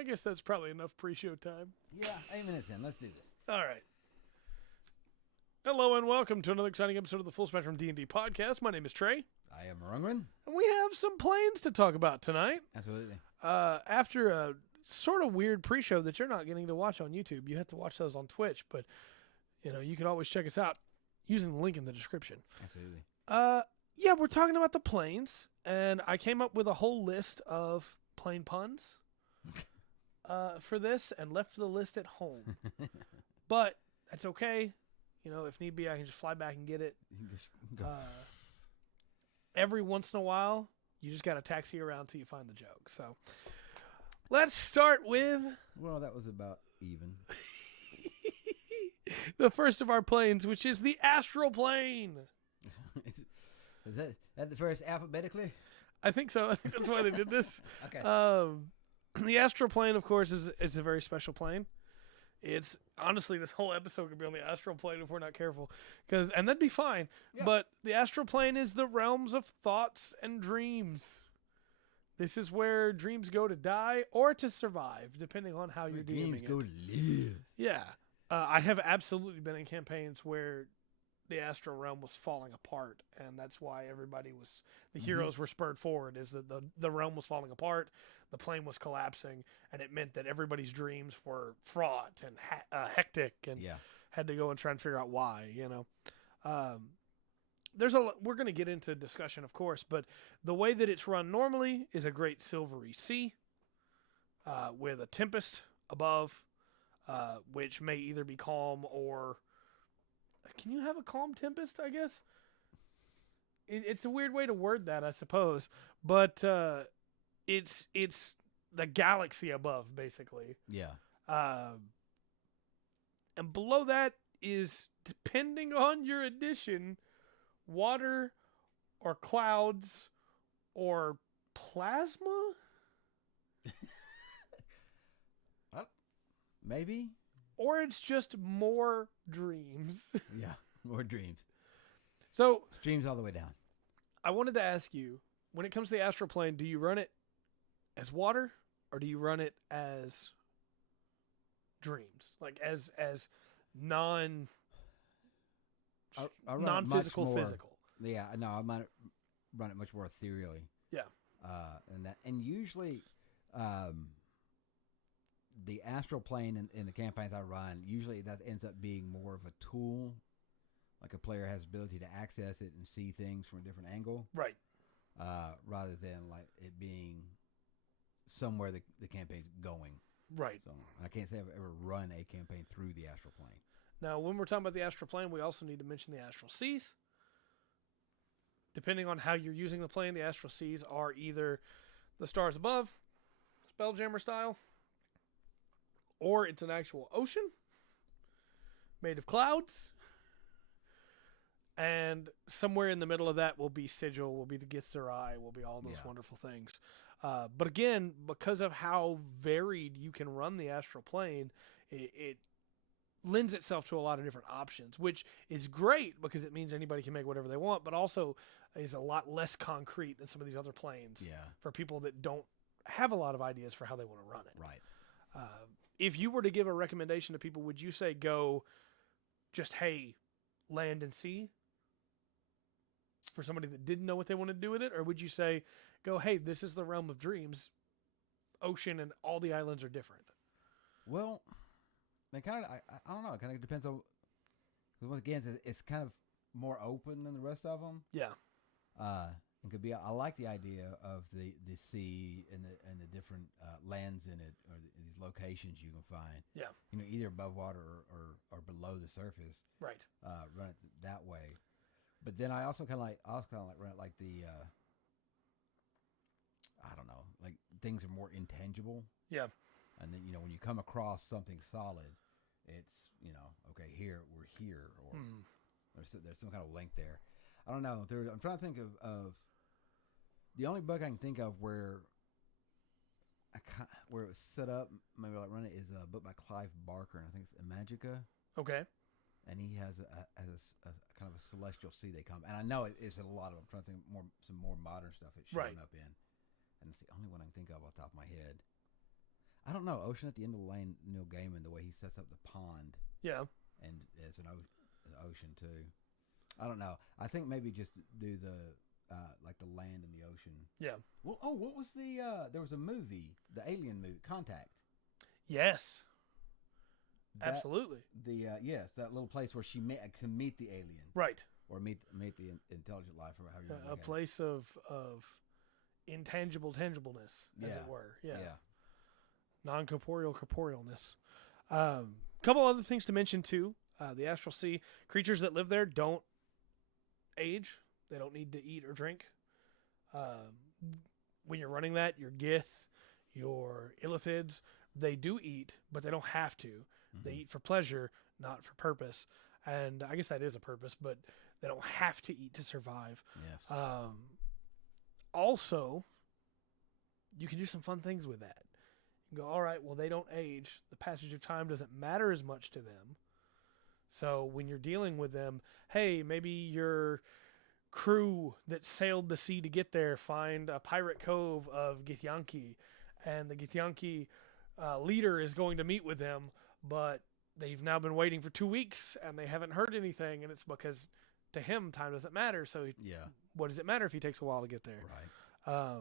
I guess that's probably enough pre-show time. Yeah, 8 minutes in. Let's do this. All right. Hello and welcome to another exciting episode of the Full Spectrum D&D podcast. My name is Trey. I am Rungren. And we have some planes to talk about tonight. Absolutely. After a sort of weird pre-show that you're not getting to watch on YouTube. You have to watch those on Twitch, but you can always check us out using the link in the description. Absolutely. Yeah, we're talking about the planes, and I came up with a whole list of plane puns for this and left the list at home. But that's okay. If need be, I can just fly back and get it. Every once in a while, you just got to taxi around till you find the joke. So let's start with... Well, that was about even. The first of our planes, which is the Astral Plane. Is that the first alphabetically? I think so. I think that's why they did this. Okay. The Astral Plane, of course, is a very special plane. It's honestly, this whole episode could be on the Astral Plane if we're not careful, and that'd be fine. Yeah. But the Astral Plane is the realms of thoughts and dreams. This is where dreams go to die or to survive, depending on how you're deeming it. Dreams go to live. Yeah, I have absolutely been in campaigns where the astral realm was falling apart, and that's why the heroes were spurred forward. Is that the realm was falling apart, the plane was collapsing, and it meant that everybody's dreams were fraught and hectic, and had to go and try and figure out why. We're going to get into discussion, of course, but the way that it's run normally is a great silvery sea with a tempest above, which may either be calm or... Can you have a calm tempest, I guess? It's a weird way to word that, I suppose. But it's the galaxy above, basically. Yeah. And below that is, depending on your edition, water or clouds or plasma? Maybe. Or it's just more dreams. Yeah, more dreams. So dreams all the way down. I wanted to ask you, when it comes to the Astral Plane, do you run it as water or do you run it as dreams? Like as non-physical physical? Yeah, no, I might run it much more ethereally. Yeah. And usually the Astral Plane in the campaigns I run, usually that ends up being more of a tool. Like a player has the ability to access it and see things from a different angle. Right. Rather than like it being somewhere the campaign's going. Right. So I can't say I've ever run a campaign through the Astral Plane. Now, when we're talking about the Astral Plane, we also need to mention the Astral Seas. Depending on how you're using the plane, the Astral Seas are either the stars above, Spelljammer style, or it's an actual ocean made of clouds. And somewhere in the middle of that will be Sigil, will be the Githzerai, will be all those wonderful things. But again, because of how varied you can run the Astral Plane, it lends itself to a lot of different options, which is great because it means anybody can make whatever they want, but also is a lot less concrete than some of these other planes for people that don't have a lot of ideas for how they want to run it. Right. If you were to give a recommendation to people, would you say go just, hey, land and sea for somebody that didn't know what they wanted to do with it? Or would you say go, hey, this is the realm of dreams, ocean, and all the islands are different? Well, they kind of, I don't know. It kind of depends on, once again, it's kind of more open than the rest of them. Yeah. It could be. I like the idea of the sea and the different lands in it, or these locations you can find. Yeah. Either above water or below the surface. Right. Run it that way, but then I also kind of like run it like the. I don't know, like things are more intangible. Yeah. And then when you come across something solid, it's okay, we're here, or there's some kind of link there. I don't know. I'm trying to think of the only book I can think of where it was set up, maybe like run it, is a book by Clive Barker, and I think it's Imagica. Okay. And he has a kind of a celestial sea they come, and I know it's a lot of them. I'm trying to think some more modern stuff it's showing up in, and it's the only one I can think of off the top of my head. I don't know. Ocean at the end of the lane, Neil Gaiman, the way he sets up the pond. Yeah. And it's an ocean too. I don't know. I think maybe just do the like the land and the ocean. Yeah. Well, what was the? There was a movie, the Alien movie, Contact. Yes. Absolutely. Yes, that little place where she can meet the alien. Right. Or meet the intelligent life, or however you want to A look at place of intangible tangibleness, as it were. Yeah. Non-corporeal corporealness. Couple other things to mention too. The Astral Sea creatures that live there don't age. They don't need to eat or drink. When you're running that, your Gith, your Illithids, they do eat, but they don't have to. Mm-hmm. They eat for pleasure, not for purpose. And I guess that is a purpose, but they don't have to eat to survive. Yes. Also, you can do some fun things with that. You can go, all right, well, they don't age. The passage of time doesn't matter as much to them. So when you're dealing with them, hey, maybe your crew that sailed the sea to get there find a pirate cove of Githyanki, and the Githyanki leader is going to meet with them, but they've now been waiting for 2 weeks and they haven't heard anything, and it's because to him time doesn't matter. So what does it matter if he takes a while to get there? Right.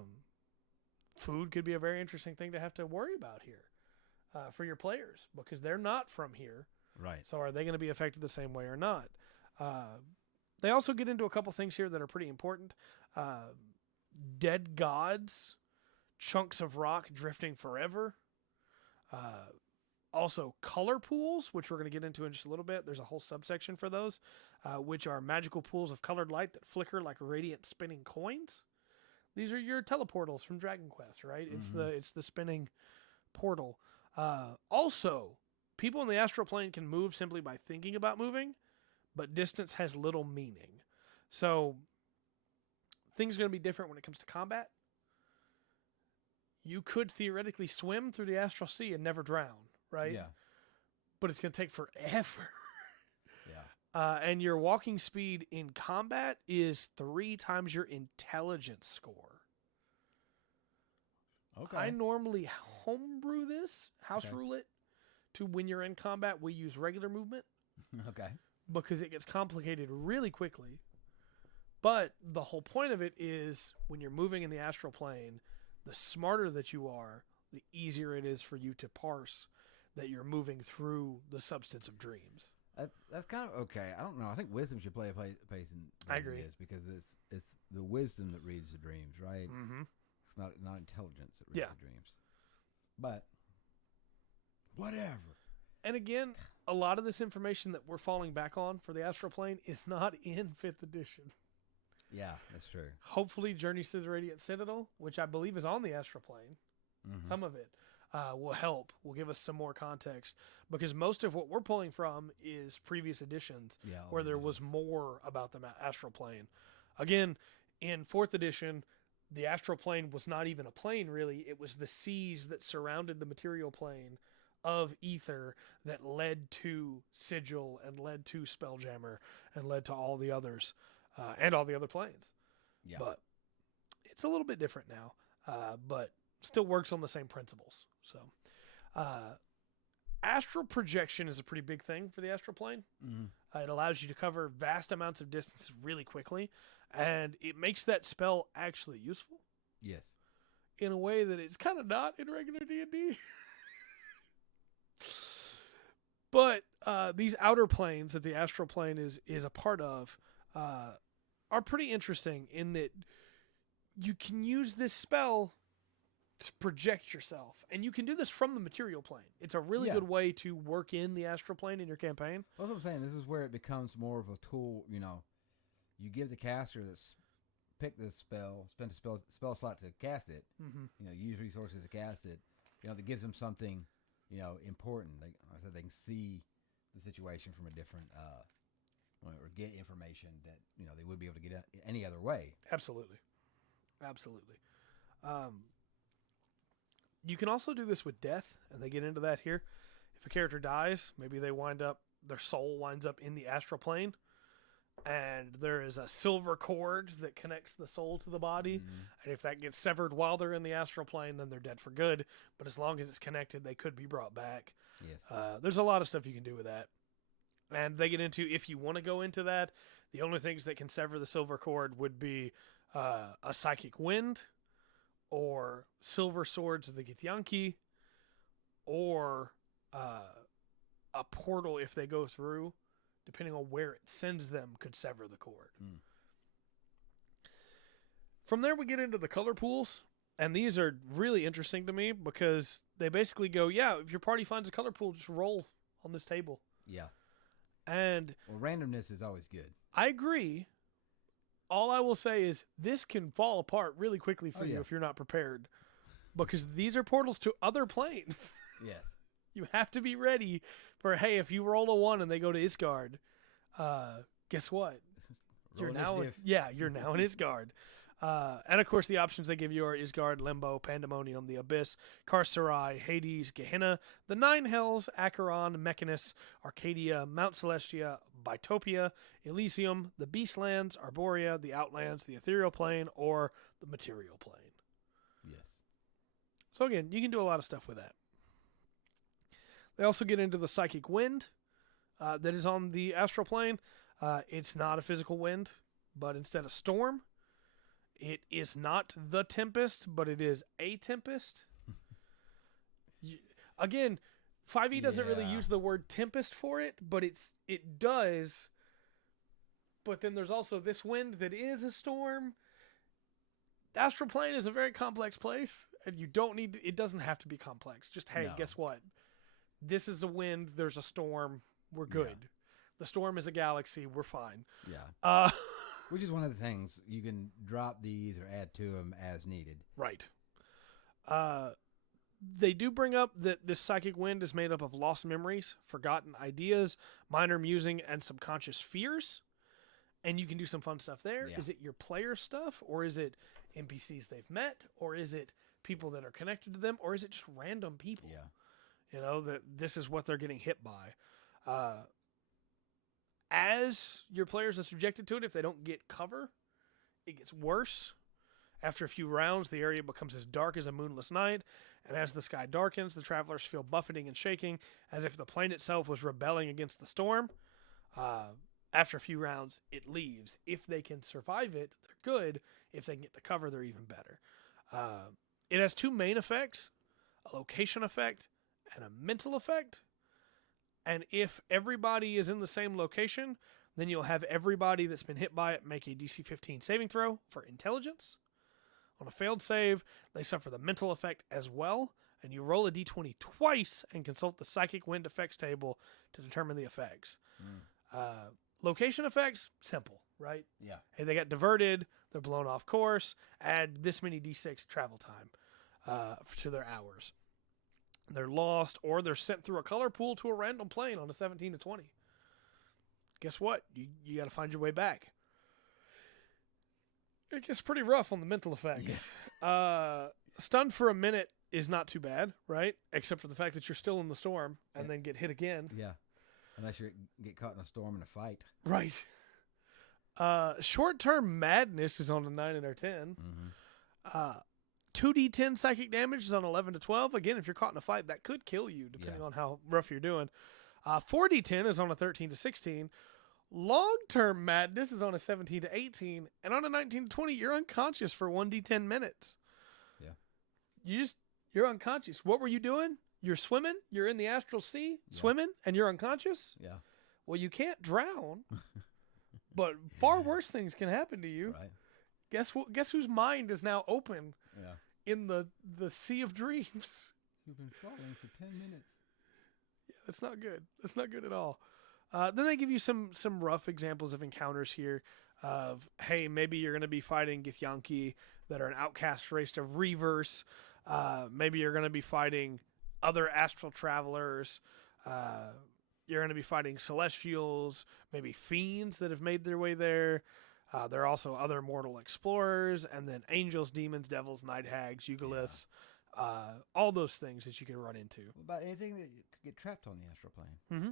Food could be a very interesting thing to have to worry about here for your players, because they're not from here. Right. So are they going to be affected the same way or not? They also get into a couple things here that are pretty important. Dead gods, chunks of rock drifting forever. Also color pools, which we're going to get into in just a little bit. There's a whole subsection for those, which are magical pools of colored light that flicker like radiant spinning coins. These are your teleportals from Dragon Quest, right? Mm-hmm. It's the spinning portal. Also, people in the astral plane can move simply by thinking about moving, but distance has little meaning. So things are going to be different when it comes to combat. You could theoretically swim through the astral sea and never drown, right? Yeah. But it's going to take forever. Yeah. And your walking speed in combat is 3 times your intelligence score. Okay. I normally homebrew this, house rule it, to when you're in combat, we use regular movement. Okay. Because it gets complicated really quickly. But the whole point of it is when you're moving in the astral plane, the smarter that you are, the easier it is for you to parse that you're moving through the substance of dreams. That's kind of okay. I don't know. I think wisdom should play a place in. I agree. Because it's the wisdom that reads the dreams, right? Mm-hmm. It's not intelligence that reads the dreams. But whatever. And again, a lot of this information that we're falling back on for the astral plane is not in 5th edition. Yeah, that's true. Hopefully, Journeys to the Radiant Citadel, which I believe is on the astral plane, some of it will help. Will give us some more context, because most of what we're pulling from is previous editions where there was more about the astral plane. Again, in 4th edition, the astral plane was not even a plane, really. It was the seas that surrounded the material plane of ether that led to Sigil and led to Spelljammer and led to all the others and all the other planes. Yeah. But it's a little bit different now, but still works on the same principles. So astral projection is a pretty big thing for the astral plane. Mm-hmm. It allows you to cover vast amounts of distance really quickly, and it makes that spell actually useful. Yes. In a way that it's kind of not in regular D&D. But these outer planes that the astral plane is a part of are pretty interesting in that you can use this spell to project yourself. And you can do this from the material plane. It's a really good way to work in the astral plane in your campaign. Well, that's what I'm saying. This is where it becomes more of a tool. You know, you give the caster that's picked this spell, spend a spell slot to cast it, you know, use resources to cast it, you know, that gives them something, you know, important. Like I said, they can see the situation from a different, or get information that, you know, they would be able to get any other way. Absolutely. Absolutely. You can also do this with death, and they get into that here. If a character dies, maybe they their soul winds up in the astral plane. and there is a silver cord that connects the soul to the body. Mm-hmm. And if that gets severed while they're in the astral plane, then they're dead for good. But as long as it's connected, they could be brought back. Yes. There's a lot of stuff you can do with that. And they get into, if you want to go into that, the only things that can sever the silver cord would be a psychic wind, or silver swords of the Githyanki, or a portal if they go through, depending on where it sends them, could sever the cord. Mm. From there, we get into the color pools, and these are really interesting to me because they basically go, yeah, if your party finds a color pool, just roll on this table. Yeah. And Well, randomness is always good. I agree. All I will say is this can fall apart really quickly for you if you're not prepared, because these are portals to other planes. Yes. You have to be ready for, hey, if you roll a 1 and they go to Isgard, guess what? You're now in Isgard. And of course, the options they give you are Isgard, Limbo, Pandemonium, the Abyss, Carcerai, Hades, Gehenna, the Nine Hells, Acheron, Mechanus, Arcadia, Mount Celestia, Bitopia, Elysium, the Beastlands, Arborea, the Outlands, the Ethereal Plane, or the Material Plane. Yes. So again, you can do a lot of stuff with that. They also get into the Psychic Wind that is on the Astral Plane. It's not a physical wind, but instead a storm. It is not the Tempest, but it is a Tempest. Again, 5e doesn't really use the word Tempest for it, but it does. But then there's also this wind that is a storm. The Astral Plane is a very complex place, and you don't need it doesn't have to be complex. Just, hey, guess what? This is a wind, there's a storm, we're good. Yeah. The storm is a galaxy, we're fine. Yeah. Which is one of the things. You can drop these or add to them as needed. Right. They do bring up that this psychic wind is made up of lost memories, forgotten ideas, minor musing, and subconscious fears. And you can do some fun stuff there. Yeah. Is it your player stuff, or is it NPCs they've met, or is it people that are connected to them, or is it just random people? Yeah. You know, that this is what they're getting hit by. As your players are subjected to it, if they don't get cover, it gets worse. After a few rounds, the area becomes as dark as a moonless night, and as the sky darkens, the travelers feel buffeting and shaking, as if the plane itself was rebelling against the storm. After a few rounds, it leaves. If they can survive it, they're good. If they can get the cover, they're even better. It has two main effects, a location effect and a mental effect. And if everybody is in the same location, then you'll have everybody that's been hit by it make a DC 15 saving throw for intelligence. On a failed save, they suffer the mental effect as well, and you roll a d20 twice and consult the Psychic Wind effects table to determine the effects. Location effects, simple, right? Yeah. Hey, they got diverted, they're blown off course, add this many d6 travel time to their hours. They're lost, or they're sent through a color pool to a random plane on a 17 to 20. Guess what? You got to find your way back. It gets pretty rough on the mental effects. Yeah. Stunned for a minute is not too bad, right? Except for the fact that you're still in the storm and then get hit again. Yeah. Unless you get caught in a storm in a fight. Right. Short-term madness is on a 9 and a 10. 2d10 psychic damage is on 11 to 12. Again, if you're caught in a fight, that could kill you, depending on how rough you're doing. 4d10 is on a 13 to 16. Long-term madness is on a 17 to 18. And on a 19 to 20, you're unconscious for 1d10 minutes. Yeah. You're unconscious. What were you doing? You're swimming. You're in the Astral Sea, swimming, and you're unconscious? Yeah. Well, you can't drown, but far worse things can happen to you. Right. Guess whose mind is now open in the sea of dreams? You've been falling for 10 minutes. Yeah, that's not good. That's not good at all. Then they give you some rough examples of encounters here of, hey, maybe you're going to be fighting Githyanki that are an outcast race of Reavers. Maybe you're going to be fighting other astral travelers. You're going to be fighting Celestials, maybe fiends that have made their way there. There are also other mortal explorers, and then angels, demons, devils, night hags, Eugoliths, all those things that you can run into. What about anything that could get trapped on the astral plane? Mm-hmm.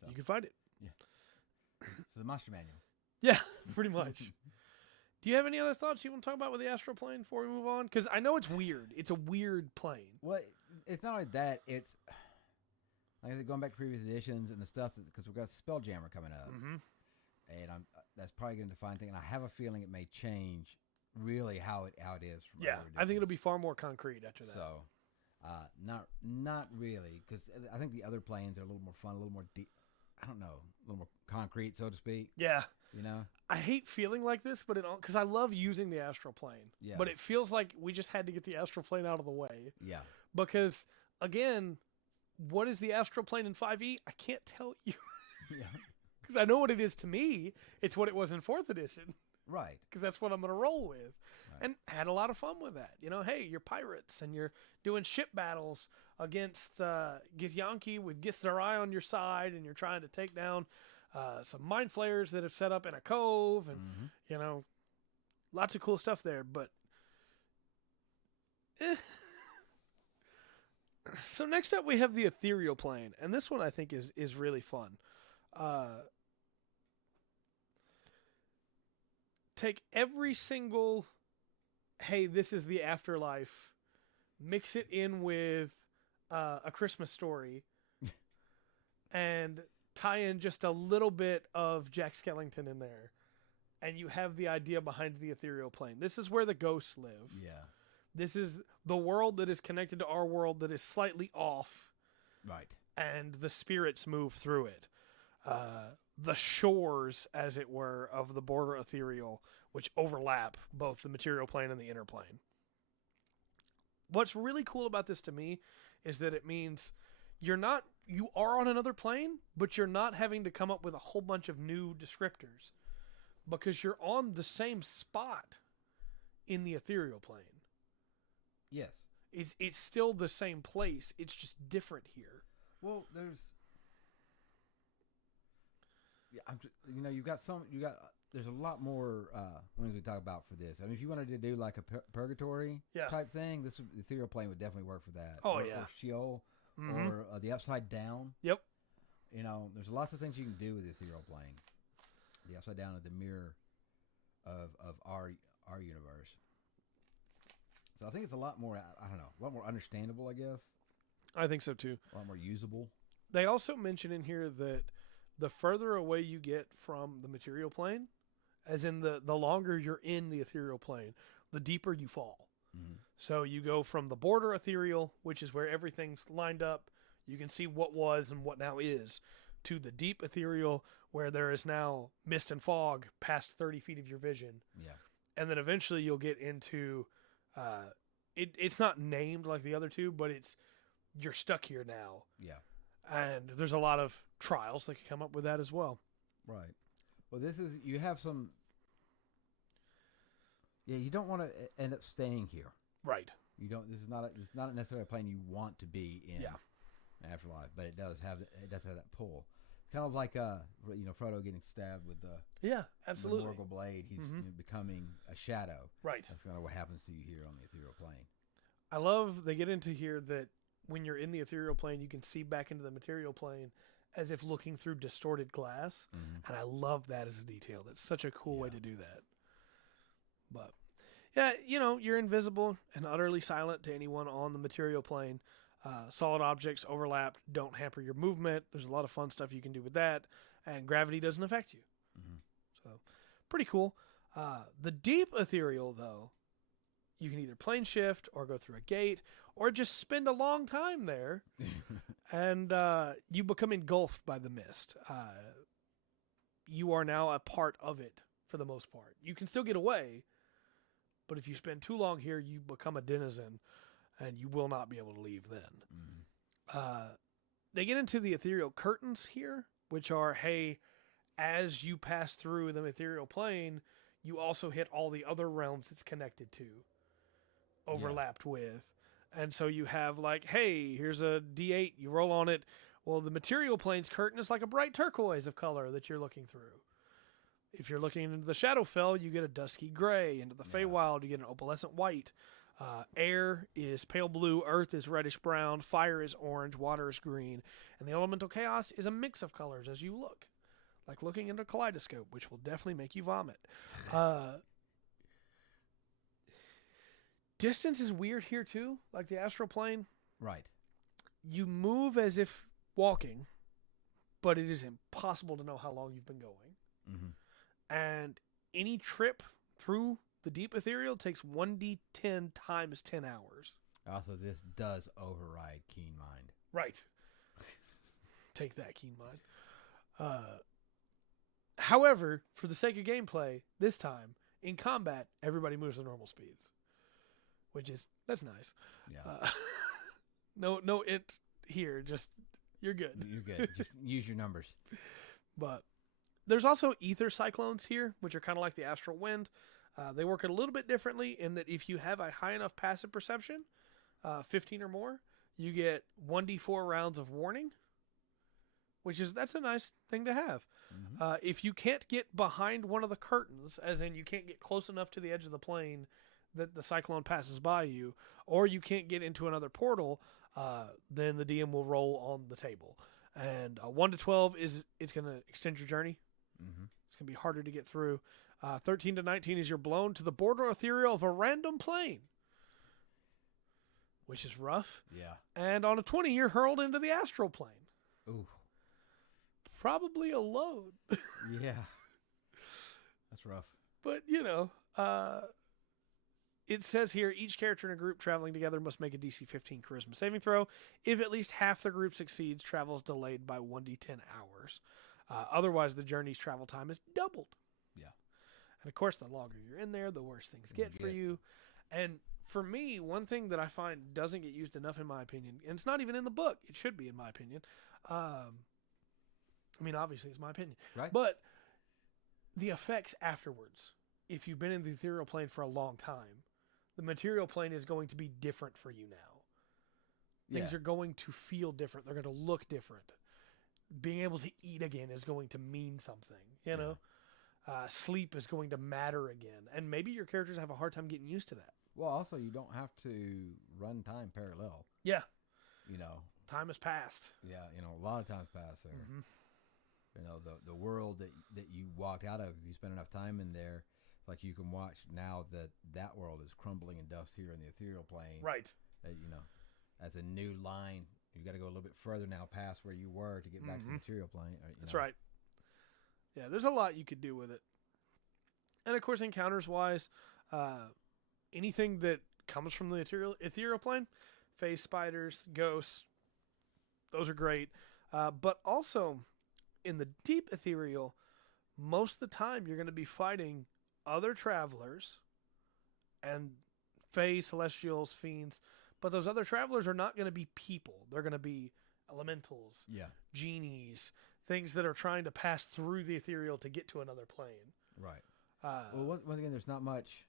So. You can find it. Yeah. So the monster manual. Yeah, pretty much. Do you have any other thoughts you want to talk about with the Astral Plane before we move on? Because I know it's weird. It's a weird plane. Well, it's not only that. It's like I said, going back to previous editions and the stuff because we've got Spelljammer coming up, and that's probably going to define thing. And I have a feeling it may change really how it is from Yeah, other I think it'll editions. be far more concrete after that. So. Not really, because I think the other planes are a little more fun, a little more deep. I don't know, a little more concrete, so to speak. Yeah. You know. I hate feeling like this, but because I love using the Astral Plane. Yeah. But it feels like we just had to get the Astral Plane out of the way. Yeah. Because again, what is the Astral Plane in 5e? I can't tell you. Yeah. Because I know what it is to me. It's what it was in 4th edition. Right. Because that's what I'm going to roll with. Right. And had a lot of fun with that. You know, hey, you're pirates and you're doing ship battles against Githyanki with Githzerai on your side, and you're trying to take down some mind flayers that have set up in a cove, and you know, lots of cool stuff there. But so next up we have the Ethereal Plane, and this one I think is really fun. Take every single, hey, this is the afterlife, mix it in with A Christmas Story, and tie in just a little bit of Jack Skellington in there, and you have the idea behind the Ethereal Plane. This is where the ghosts live. Yeah. This is the world that is connected to our world that is slightly off, Right. and the spirits move through it. The shores, as it were, of the border ethereal, which overlap both the material plane and the inner plane. What's really cool about this to me is that it means you are on another plane, but you're not having to come up with a whole bunch of new descriptors because you're on the same spot in the ethereal plane. Yes. It's still the same place. It's just different here. Well, there's there's a lot more things we talk about for this. I mean, if you wanted to do like a purgatory type thing, the Ethereal Plane would definitely work for that. Oh, or Sheol, Mm-hmm. or the Upside Down. Yep. You know, there's lots of things you can do with the Ethereal Plane. The Upside Down is the mirror of our universe. So I think it's a lot more, I don't know, a lot more understandable, I guess. I think so too. A lot more usable. They also mention in here that the further away you get from the material plane, as in the longer you're in the ethereal plane, the deeper you fall. Mm-hmm. So you go from the border ethereal, which is where everything's lined up, you can see what was and what now is, to the deep ethereal, where there is now mist and fog past 30 feet of your vision. Yeah. And then eventually you'll get into, it's not named like the other two, but you're stuck here now. Yeah. And there's a lot of trials that can come up with that as well. Right. Well, you have some. Yeah, you don't want to end up staying here. Right. You don't. This is not necessarily a plane you want to be in. Yeah. Afterlife, but it does have that pull. It's kind of like Frodo getting stabbed with Yeah, absolutely. the Morgul blade. He's becoming a shadow. Right. That's kind of what happens to you here on the ethereal plane. I love they get into here that when you're in the ethereal plane, you can see back into the material plane as if looking through distorted glass. Mm-hmm. And I love that as a detail. That's such a cool way to do that. But yeah, you're invisible and utterly silent to anyone on the material plane. Solid objects overlap, don't hamper your movement. There's a lot of fun stuff you can do with that. And gravity doesn't affect you. Mm-hmm. So pretty cool. The deep ethereal, though, you can either plane shift or go through a gate or just spend a long time there and you become engulfed by the mist. You are now a part of it for the most part. You can still get away, but if you spend too long here, you become a denizen and you will not be able to leave then. Mm-hmm. They get into the ethereal curtains here, which are, hey, as you pass through the ethereal plane, you also hit all the other realms it's connected to, overlapped with. And so you have like, hey, here's a D8, you roll on it. Well, the material plane's curtain is like a bright turquoise of color that you're looking through. If you're looking into the Shadowfell, you get a dusky gray. Into the Feywild, you get an opalescent white. Air is pale blue, earth is reddish brown, fire is orange, water is green, and the elemental chaos is a mix of colors as you look. like looking into a kaleidoscope, which will definitely make you vomit. Distance is weird here too, like the Astral Plane. Right. You move as if walking, but it is impossible to know how long you've been going. Mm-hmm. And any trip through the deep ethereal takes 1d10 times 10 hours. Also, this does override Keen Mind. Right. Take that, Keen Mind. However, for the sake of gameplay, this time, in combat, everybody moves at normal speeds. That's nice. Yeah. No it here, just, you're good. You're good. Just use your numbers. But there's also ether cyclones here, which are kind of like the astral wind. They work a little bit differently in that if you have a high enough passive perception, 15 or more, you get 1d4 rounds of warning, that's a nice thing to have. Mm-hmm. If you can't get behind one of the curtains, as in you can't get close enough to the edge of the plane that the cyclone passes by you, or you can't get into another portal, then the DM will roll on the table. And 1 to 12 it's going to extend your journey. Mm-hmm. It's going to be harder to get through. 13 to 19 is you're blown to the border ethereal of a random plane, which is rough. Yeah. And on a 20, you're hurled into the astral plane. Ooh. Probably a load. Yeah. That's rough. But, it says here, each character in a group traveling together must make a DC 15 charisma saving throw. If at least half the group succeeds, travel is delayed by 1d10 hours. Otherwise, the journey's travel time is doubled. Yeah. And of course, the longer you're in there, the worse things get for you. And for me, one thing that I find doesn't get used enough, in my opinion, and it's not even in the book, it should be, in my opinion. Obviously, it's my opinion. Right. But the effects afterwards, if you've been in the ethereal plane for a long time, the material plane is going to be different for you now. Things are going to feel different. They're going to look different. Being able to eat again is going to mean something, you know? Sleep is going to matter again. And maybe your characters have a hard time getting used to that. Well, also, you don't have to run time parallel. Yeah. Time has passed. Yeah, a lot of time's passed there. Mm-hmm. The world that you walked out of, if you spend enough time in there, like you can watch now that world is crumbling in dust here in the ethereal plane. Right. As a new line, you got to go a little bit further now past where you were to get back to the material plane. That's right. Yeah, there's a lot you could do with it. And of course, encounters-wise, anything that comes from the ethereal plane, phase spiders, ghosts, those are great. But also, in the deep ethereal, most of the time you're going to be fighting other travelers and fae, celestials, fiends. But those other travelers are not going to be people. They're going to be elementals, genies, things that are trying to pass through the ethereal to get to another plane. Right. Well, once again, there's not much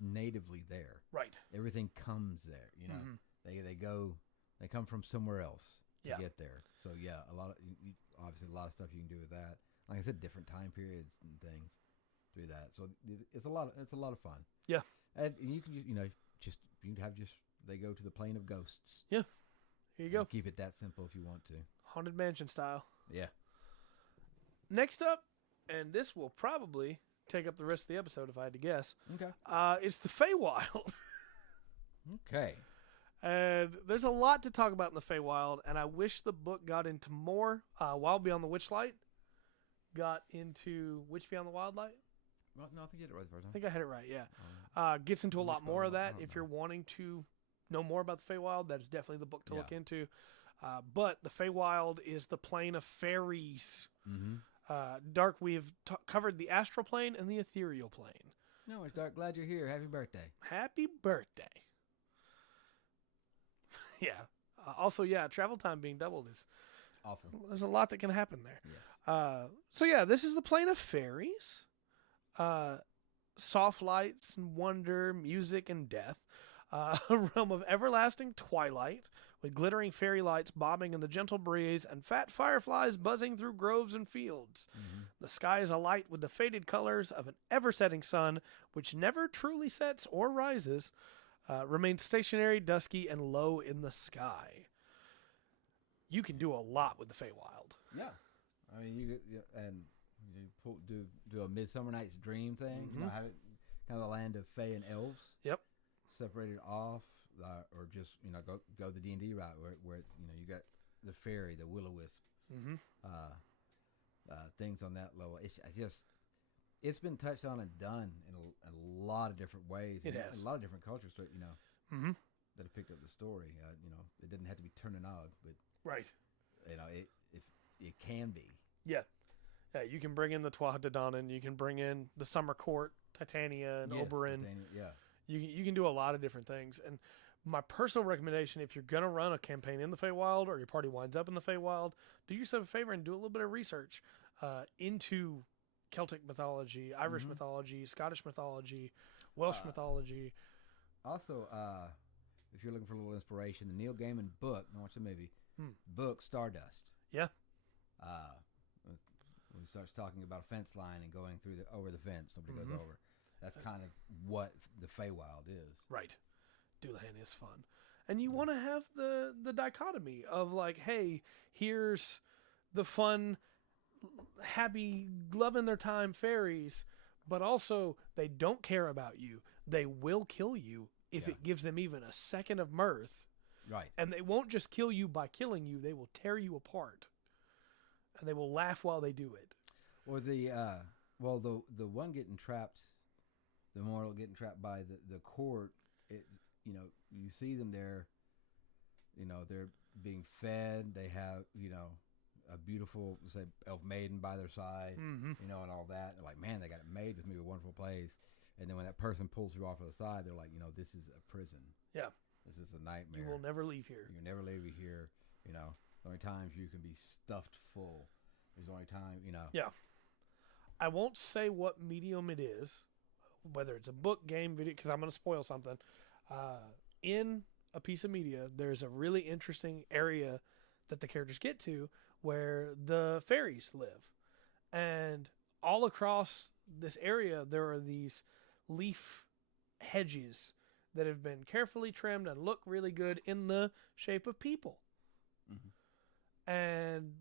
natively there. Right. Everything comes there. They come from somewhere else to get there. So obviously a lot of stuff you can do with that. Like I said, different time periods and things through that. So it's a lot of fun. Yeah. And you can they go to the plane of ghosts. Yeah. Here you go. Keep it that simple if you want to. Haunted Mansion style. Yeah. Next up, and this will probably take up the rest of the episode if I had to guess. Okay. It's the Feywild. Okay. And there's a lot to talk about in the Feywild, and I wish the book got into more. Wild Beyond the Witchlight got into Witch Beyond the Wildlight. Well, no, I think you had it right the first time. I think I had it right, yeah. Gets into a lot more of that. If you're wanting to know more about the Feywild, that's definitely the book to look into. But the Feywild is the plane of fairies. Mm-hmm. Dark, we have covered the Astral Plane and the Ethereal Plane. No, it's Dark. Glad you're here. Happy birthday. Happy birthday. Yeah. Travel time being doubled is awful. There's a lot that can happen there. Yeah. This is the plane of fairies. Soft lights and wonder, music and death. A realm of everlasting twilight with glittering fairy lights bobbing in the gentle breeze and fat fireflies buzzing through groves and fields. Mm-hmm. The sky is alight with the faded colors of an ever-setting sun, which never truly sets or rises, remains stationary, dusky, and low in the sky. You can do a lot with the Feywild. Yeah. I mean, and do a Midsummer Night's Dream thing. Mm-hmm. You know, have it kind of the land of Fae and elves. Yep. Separated off, or just go the D&D route where it's, you got the fairy, the will-o-wisp, Mm-hmm. things on that level. It's been touched on and done in a lot of different ways. It has. A lot of different cultures, but Mm-hmm. that have picked up the story. It didn't have to be Ternanog, but Right. It can be. Yeah. Yeah, you can bring in the Tuatha De Danann, you can bring in the Summer Court, Titania, and Oberyn. Yeah. You can do a lot of different things. And my personal recommendation, if you're going to run a campaign in the Feywild or your party winds up in the Feywild, do yourself a favor and do a little bit of research into Celtic mythology, Irish Mhm. mythology, Scottish mythology, Welsh mythology. Also, if you're looking for a little inspiration, the Neil Gaiman book, I watched the movie, book Stardust. Yeah. When he starts talking about a fence line and going over the fence, nobody Mhm. goes over. That's kind of what the Feywild is. Right. Dullahan is fun. And you want to have the dichotomy of like, hey, here's the fun, happy, loving their time fairies, but also they don't care about you. They will kill you if it gives them even a second of mirth. Right. And they won't just kill you by killing you, they will tear you apart. And they will laugh while they do it. Or the one getting trapped, the mortal getting trapped by the court, you see them there, they're being fed, they have, a beautiful, say, elf maiden by their side, Mm-hmm. and all that. They're like, man, they got it made. This may be a wonderful place. And then when that person pulls you off to the side, they're like, this is a prison. Yeah. This is a nightmare. You will never leave here. You'll never leave here. The only times you can be stuffed full. There's only time, Yeah. I won't say what medium it is, whether it's a book, game, video, because I'm going to spoil something. In a piece of media, there's a really interesting area that the characters get to where the fairies live. And all across this area, there are these leaf hedges that have been carefully trimmed and look really good in the shape of people. Mm-hmm. And,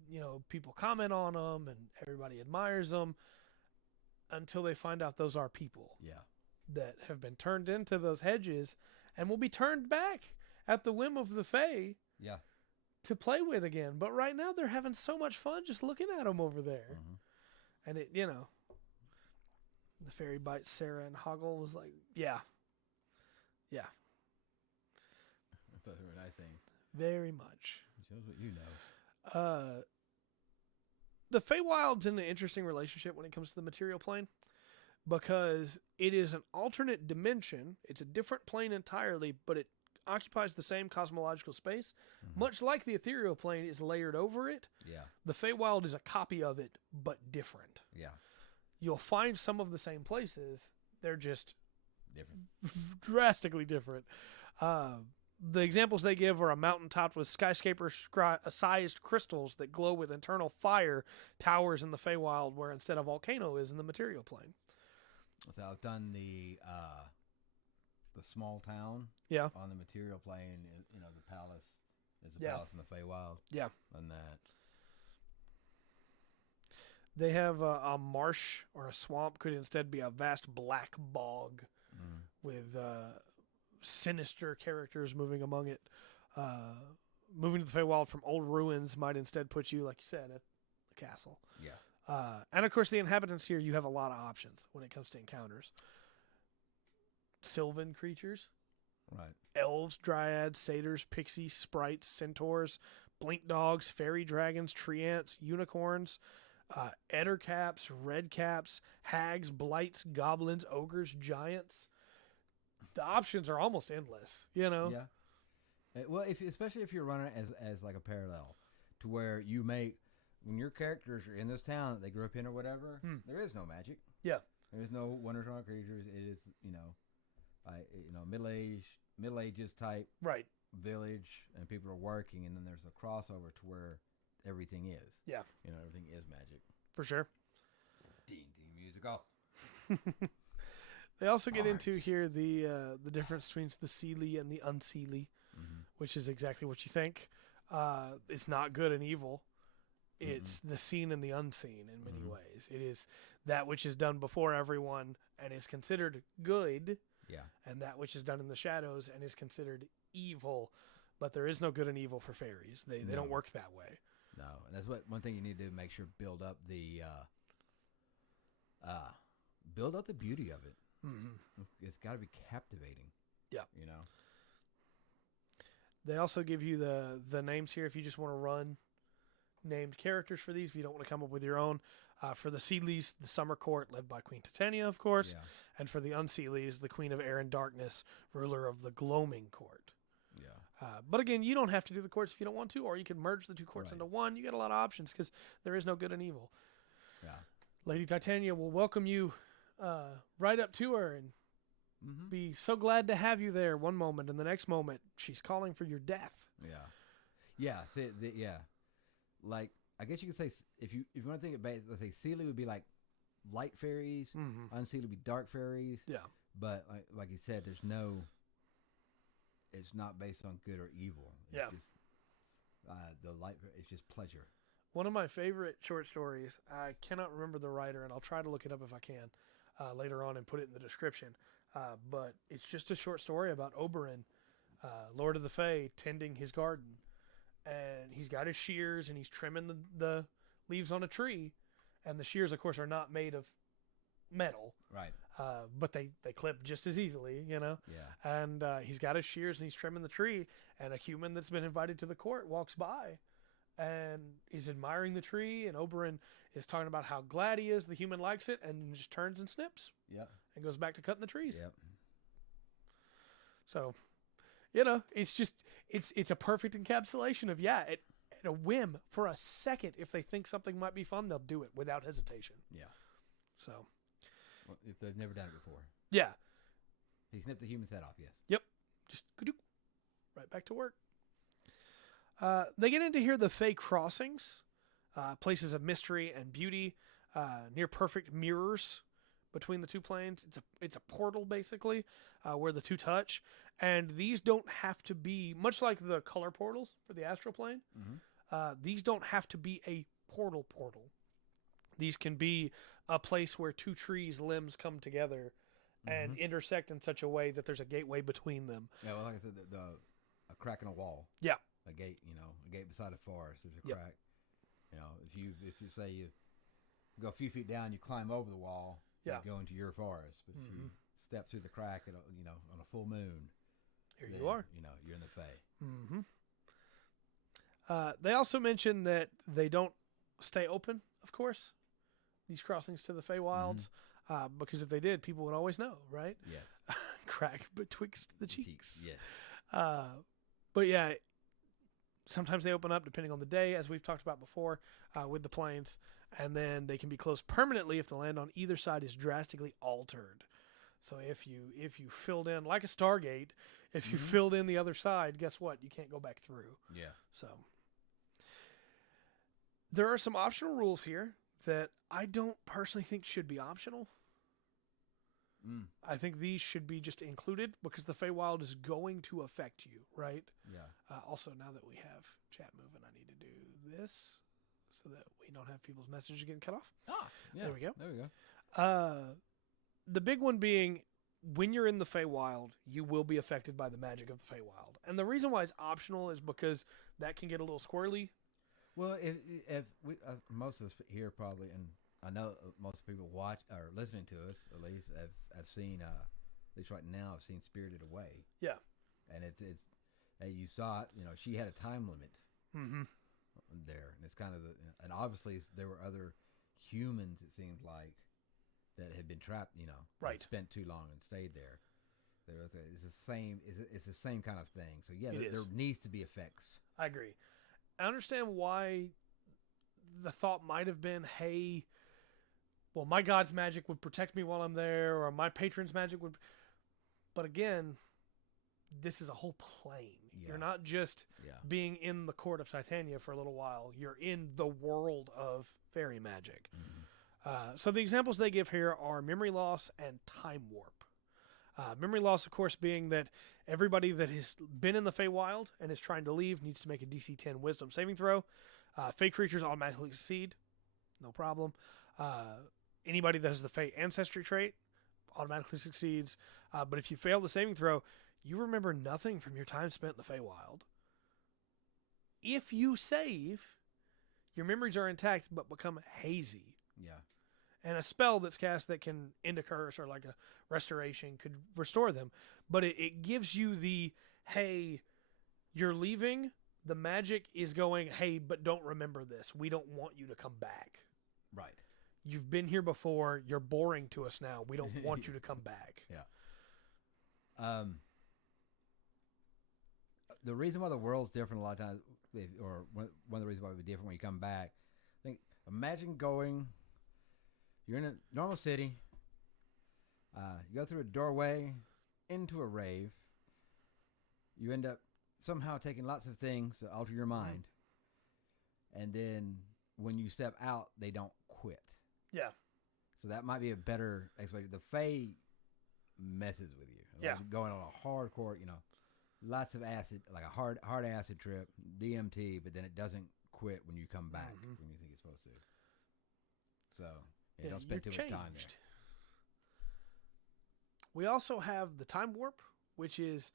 people comment on them and everybody admires them until they find out those are people. Yeah. That have been turned into those hedges and will be turned back at the whim of the Fae. Yeah. To play with again. But right now they're having so much fun just looking at them over there. Mm-hmm. And the fairy bites Sarah and Hoggle was like, yeah. Yeah. I thought they were nice things. Very much. Shows what you know. The Feywild's in an interesting relationship when it comes to the material plane because it is an alternate dimension. It's a different plane entirely, but it occupies the same cosmological space. Mm-hmm. Much like the Ethereal Plane is layered over it. Yeah. The Feywild is a copy of it, but different. Yeah. You'll find some of the same places. They're just different. Drastically different. The examples they give are a mountain topped with skyscraper-sized crystals that glow with internal fire towers in the Feywild, where instead a volcano is in the material plane. So I've done the small town. Yeah. On the material plane, the palace is a Yeah. palace in the Feywild. Yeah. And that. They have a marsh or a swamp could instead be a vast black bog with sinister characters moving among it. Moving to the Feywild from old ruins might instead put you, like you said, at the castle. Yeah. And of course, the inhabitants here, you have a lot of options when it comes to encounters. Sylvan creatures. Right. Elves, dryads, satyrs, pixies, sprites, centaurs, blink dogs, fairy dragons, tree ants, unicorns, ettercaps, redcaps, hags, blights, goblins, ogres, giants. The options are almost endless, Yeah. Well, especially if you're running as like a parallel to where you make, when your characters are in this town that they grew up in or whatever, there is no magic. Yeah. There is no wonder-strong creatures. It is, Middle Ages type Right. village, and people are working, and then there's a crossover to where everything is. Yeah. Everything is magic. For sure. D&D musical. They also get into here the difference between the Seelie and the Unseelie, which is exactly what you think. It's not good and evil. It's the seen and the unseen in many ways. It is that which is done before everyone and is considered good, and that which is done in the shadows and is considered evil. But there is no good and evil for fairies. They don't work that way. No, and that's one thing you need to make sure build up the beauty of it. It's got to be captivating. Yeah, you know. They also give you the names here if you just want to run named characters for these. If you don't want to come up with your own, for the Sealies, the Summer Court led by Queen Titania, of course, and for the Unsealies, the Queen of Air and Darkness, ruler of the Gloaming Court. But again, you don't have to do the courts if you don't want to, or you can merge the two courts into one. You get a lot of options because there is no good and evil. Yeah. Lady Titania will welcome you right up to her and be so glad to have you there one moment, and the next moment she's calling for your death. Like, I guess you could say, if you want to think about it, let's say Sealy would be like light fairies, Unsealy would be dark fairies. Yeah. But like you said, it's not based on good or evil. It's just, it's just pleasure. One of my favorite short stories, I cannot remember the writer, and I'll try to look it up if I can later on and put it in the description. But it's just a short story about Oberyn, Lord of the Fae, tending his garden. And he's got his shears, and he's trimming the leaves on a tree. And the shears, of course, are not made of metal. Right. But they clip just as easily, you know? Yeah. And he's got his shears, and he's trimming the tree. And a human that's been invited to the court walks by and is admiring the tree. And Oberyn is talking about how glad he is the human likes it, and just turns and snips. Yep. And goes back to cutting the trees. Yep. So, you know, it's just, it's a perfect encapsulation of, at a whim, for a second, if they think something might be fun, they'll do it without hesitation. Yeah. So. Well, if they've never done it before. Yeah. He snipped the human's head off, yes. Yep. Just right back to work. They get into here the Fey Crossings, places of mystery and beauty, near perfect mirrors between the two planes. It's a portal, basically, where the two touch. And these don't have to be, much like the color portals for the Astral Plane, these don't have to be a portal. These can be a place where two trees' limbs come together and intersect in such a way that there's a gateway between them. Yeah, well, like I said, a crack in a wall. Yeah. A gate, a gate beside a forest. There's a crack. If you say you go a few feet down, you climb over the wall, you go into your forest. But if you step through the crack, on a full moon, here you are. You're in the Fae. They also mention that they don't stay open, of course, these crossings to the Feywilds, because if they did, people would always know, right? Yes. Crack betwixt the cheeks. Yes. But yeah, sometimes they open up depending on the day, as we've talked about before, with the planes, and then they can be closed permanently if the land on either side is drastically altered. So if you filled in, like a Stargate, if you filled in the other side, guess what? You can't go back through. Yeah. So there are some optional rules here that I don't personally think should be optional. I think these should be just included because the Feywild is going to affect you, right? Yeah. Also, now that we have chat moving, I need to do this so that we don't have people's messages getting cut off. Yeah. There we go. There we go. The big one being, when you're in the Feywild, you will be affected by the magic of the Feywild. And the reason why it's optional is because that can get a little squirrely. Well, if we, most of us here probably, and I know most people watch or listening to us, at least, I've seen, at least right now, I've seen Spirited Away. Yeah. And it's you saw it, she had a time limit there. And it's kind of, and obviously there were other humans, it seemed like, that had been trapped, right, spent too long and stayed there. It's the same kind of thing. So yeah, there needs to be effects. I agree. I understand why the thought might have been, hey, well, my god's magic would protect me while I'm there, or my patron's magic would. But again, this is a whole plane. Yeah. You're not just being in the court of Titania for a little while. You're in the world of fairy magic. So the examples they give here are memory loss and time warp. Memory loss, of course, being that everybody that has been in the Feywild and is trying to leave needs to make a DC 10 Wisdom saving throw. Fey creatures automatically succeed. No problem. Anybody that has the Fey ancestry trait automatically succeeds. But if you fail the saving throw, you remember nothing from your time spent in the Feywild. If you save, your memories are intact but become hazy. Yeah. And a spell that's cast that can end a curse or like a restoration could restore them. But it gives you the, hey, you're leaving. The magic is going, hey, but don't remember this. We don't want you to come back. Right. You've been here before. You're boring to us now. We don't want you to come back. Yeah. The reason why the world's different a lot of times, or one of the reasons why it would be different when you come back, I think, imagine you're in a normal city, you go through a doorway into a rave, you end up somehow taking lots of things to alter your mind, and then when you step out, they don't quit. Yeah. So that might be a better explanation. The Fae messes with you. Like going on a hardcore, lots of acid, like a hard acid trip, DMT, but then it doesn't quit when you come back when you think it's supposed to. So don't spend too much time there. We also have the time warp, which is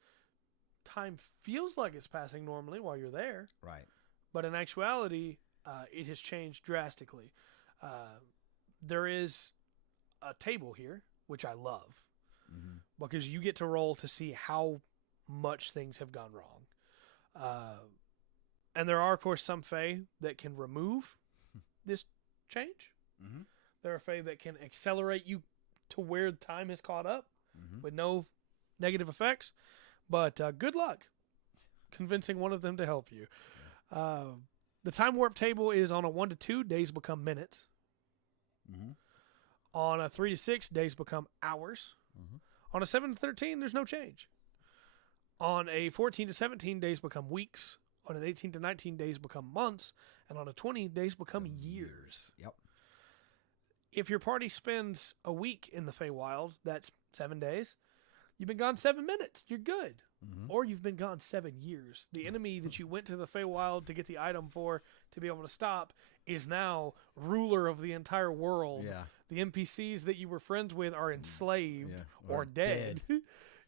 time feels like it's passing normally while you're there. Right. But in actuality, it has changed drastically. There is a table here, which I love, because you get to roll to see how much things have gone wrong. And there are, of course, some Fae that can remove this change. Mm-hmm. There are Fae that can accelerate you to where time has caught up with no negative effects. But good luck convincing one of them to help you. Yeah. The time warp table is on a 1 to 2, days become minutes. Mm-hmm. On a 3 to 6, days become hours. Mm-hmm. On a 7 to 13, there's no change. On a 14 to 17, days become weeks. On an 18 to 19, days become months. And on a 20, days become years. Yep. If your party spends a week in the Feywild, that's 7 days. You've been gone 7 minutes. You're good. Mm-hmm. Or you've been gone 7 years. The enemy that you went to the Feywild to get the item for to be able to stop is now ruler of the entire world. Yeah. The NPCs that you were friends with are enslaved or dead.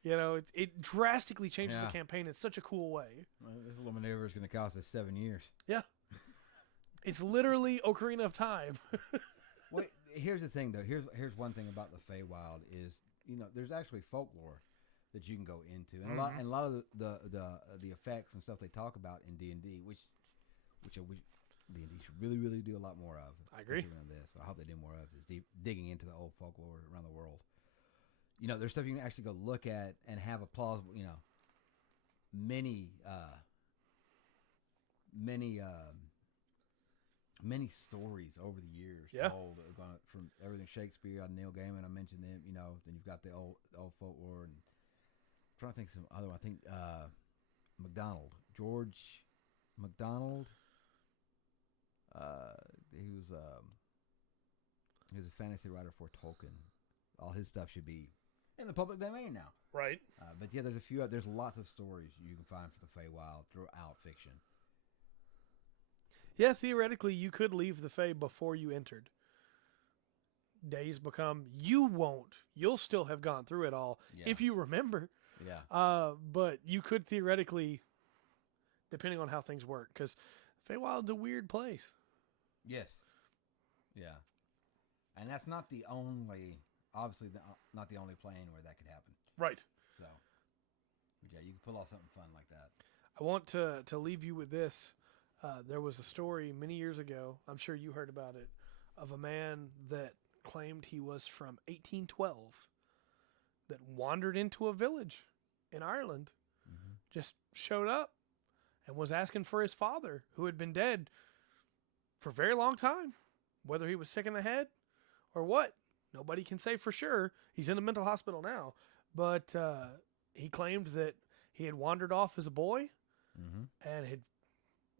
It drastically changes the campaign in such a cool way. Well, this little maneuver is going to cost us 7 years. Yeah. It's literally Ocarina of Time. Wait, here's the thing, though. Here's one thing about the Feywild is, there's actually folklore that you can go into, and a lot of the effects and stuff they talk about in D&D, which D&D should really do a lot more of. I agree. On this, I hope they do more of is digging into the old folklore around the world. There's stuff you can actually go look at and have a plausible, many stories over the years told from everything Shakespeare, Neil Gaiman, I mentioned them, then you've got the old folklore, and I'm trying to think some other one. I think George MacDonald, he was a fantasy writer for Tolkien. All his stuff should be in the public domain now. Right. But yeah, there's lots of stories you can find for the Feywild throughout fiction. Yeah, theoretically, you could leave the Fae before you entered. Days become, you'll still have gone through it all if you remember. Yeah. But you could theoretically, depending on how things work, because Feywild's a weird place. Yes. Yeah. And that's not the only, obviously, not the only plane where that could happen. Right. So, yeah, you can pull off something fun like that. I want to leave you with this. There was a story many years ago, I'm sure you heard about it, of a man that claimed he was from 1812 that wandered into a village in Ireland, just showed up and was asking for his father, who had been dead for a very long time. Whether he was sick in the head or what, nobody can say for sure. He's in a mental hospital now. But he claimed that he had wandered off as a boy and had